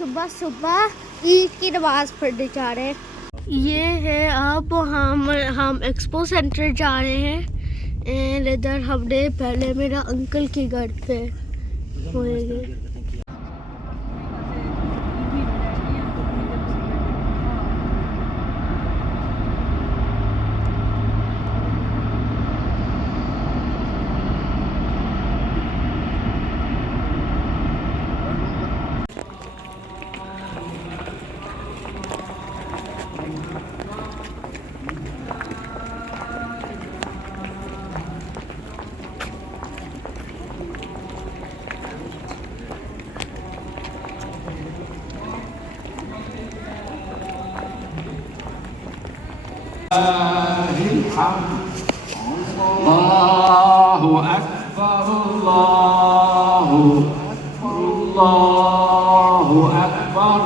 صبح صبح عید کی نماز پڑھنے جا رہے ہیں. یہ ہے اب ہم ایکسپو سینٹر جا رہے ہیں. اینڈ ادھر ہم نے پہلے میرا انکل کے گھر پہ ہوئے گے. الله أكبر الله الله أكبر.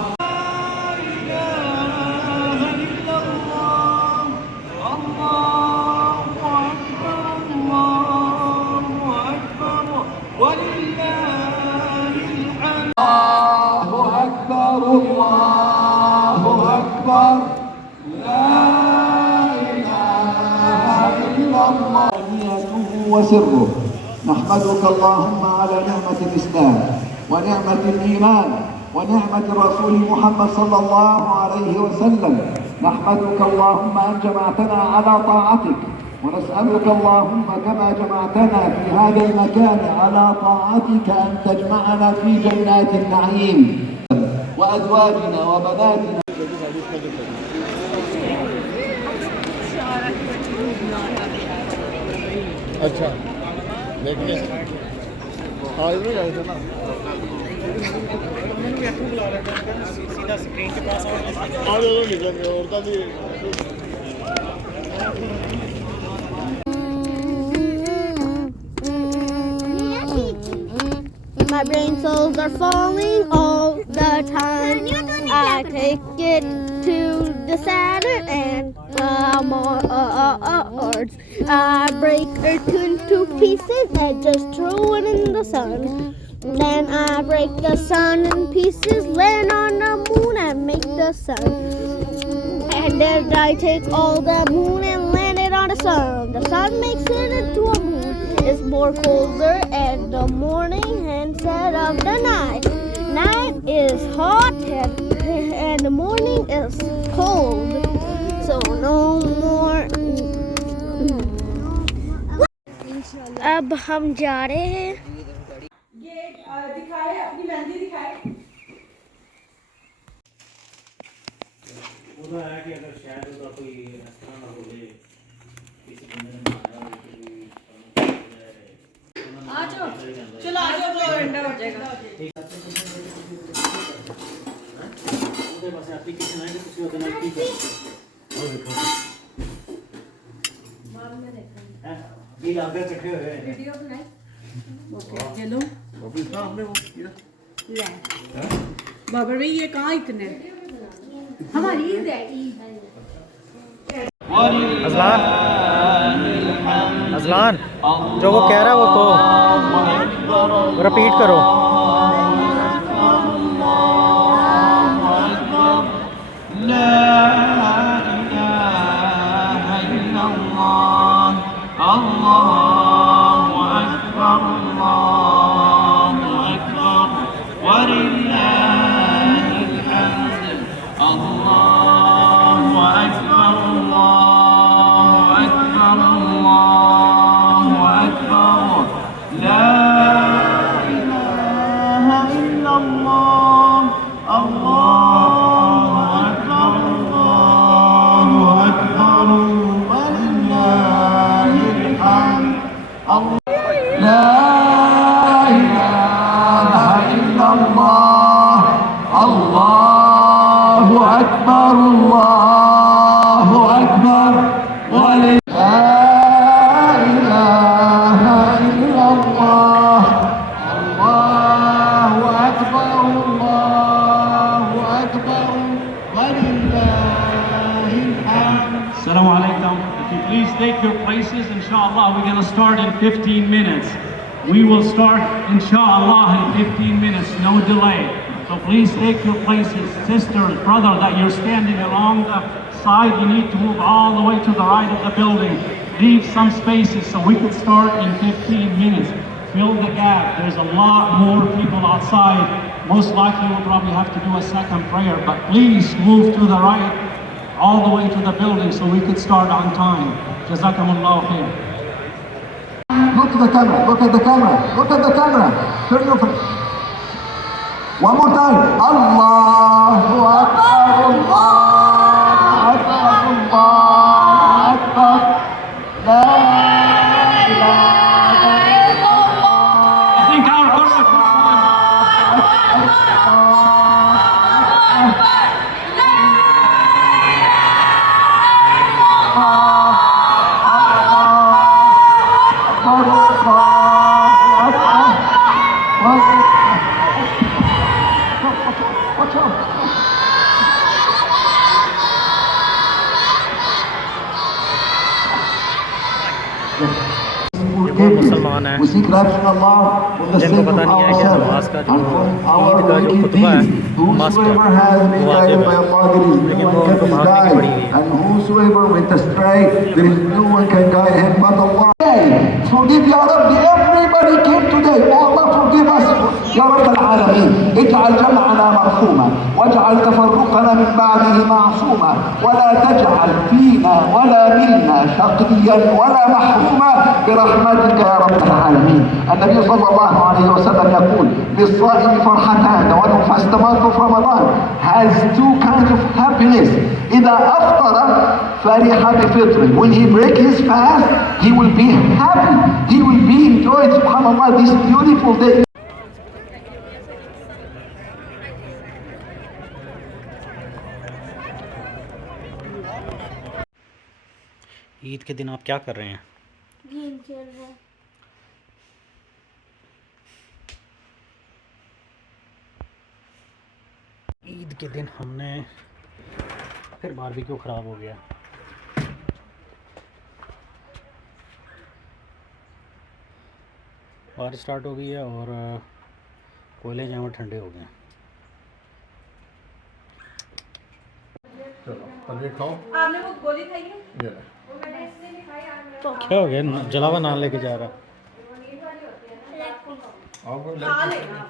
وسره نحمدك اللهم على نعمة الإسلام ونعمة الإيمان ونعمة الرسول محمد صلى الله عليه وسلم. نحمدك اللهم أن جمعتنا على طاعتك ونسألك اللهم كما جمعتنا في هذا المكان على طاعتك أن تجمعنا في جنات النعيم وأزواجنا وبناتنا. अच्छा देखिए आज में जाए थे ना सीधा स्क्रीन के पास आ जाओ निकलेंगे और का भी. My brain cells are falling all the time. I take it to the center and I break it into pieces and just throw it in the sun. Then I break the sun in pieces, land on the moon and make the sun. And then I take all the moon and land it on the sun. The sun makes it into a moon. It's more colder at the morning instead of the night. Night is hot and the morning is cold. So no more. اب ہم جا رہے ہیں. یہ دکھائے اپنی مہندی دکھائے. وہ ہے کہ اگر شاید ہوگا کوئی ریستوراں نہ ہوگے کسی بندے نے آ جاؤ چلو آ جاؤ تو انڈا ہو جائے گا. ਉਹਦੇ ਪਾਸੇ ਐਪਲੀਕੇਸ਼ਨ ਆਏ ਕਿ ਤੁਸੀਂ ਉਹਦੇ ਨਾਲ ਕੀ ਕਰੋ. ਉਹ ਦੇਖੋ ਬਾਅਦ ਮੈਂ ਦੇਖਾਂਗੀ ਹੈ ਇਹ ਲਾਗੇ ਇਕੱਠੇ ਹੋਏ हैं. वीडियो बनाई. ओके चलो अभी सामने वो ये ले बाबर भाई ये कहाँ इतने हमारी ईद है. अजलान जो वो कह रहा है वो को रिपीट करो. Please take your places. Inshallah, we're going to start in 15 minutes. We will start, inshallah, in 15 minutes. No delay. So please take your places. Sisters, brother, that you're standing along the side, you need to move all the way to the right of the building. Leave some spaces so we can start in 15 minutes. Fill the gap. There's a lot more people outside. Most likely we'll probably have to do a second prayer, but please move to the right all the way to the building so we could start on time. Jazakumullah khair. Look at the camera, look at the camera, look at the camera. Turn your face. One more time. Allahu Akbar, Allahu Akbar, Allahu Akbar. La ilaha illallah. I think our order. मुसलमान हैं जिनको पता नहीं है कि नमाज का जो ईद का जो खुतबा है मस्ट है, वो वाजिब है, लेकिन वो उनको भागने की पड़ी हुई है। Forgive Ya Rabbi, everybody came today. Oh Allah, forgive us. Ya Rabb al-Alamin. اجعل جمعنا مرحوما واجعل تفرقنا من بعده معصوما ولا تجعل فينا ولا منا شقيا ولا محروما برحمتك يا رب العالمين. النبي صلى الله عليه وسلم يقول للصائم فرحتان ونفس تماثل في رمضان has two kinds of happiness. إذا أفطر فرح بفطره. When he breaks his fast, he will be happy. He will be enjoying, subhanAllah, this beautiful day. Eid के दिन आप क्या कर रहे हैं? गेम खेल रहे हैं। ईद के दिन हमने फिर बारबेक्यू ख़राब हो गया। बारिश स्टार्ट हो गई है और कोयले जहाँ ठंडे हो गए। आपने वो गोली खाई है? क्या हो गया? जलावा नान लेके जा रहा। खा लेना।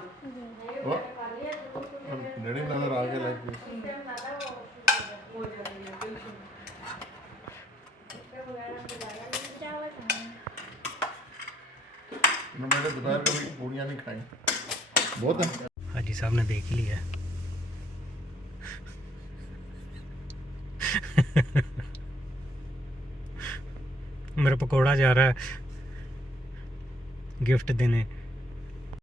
नजर आ गया लाइक मैंने दोपहर को भी पूड़ियाँ नहीं खाई बहुत है। हाजी साहब ने देख लिया। मेरा पकौड़ा जा रहा है गिफ्ट देने।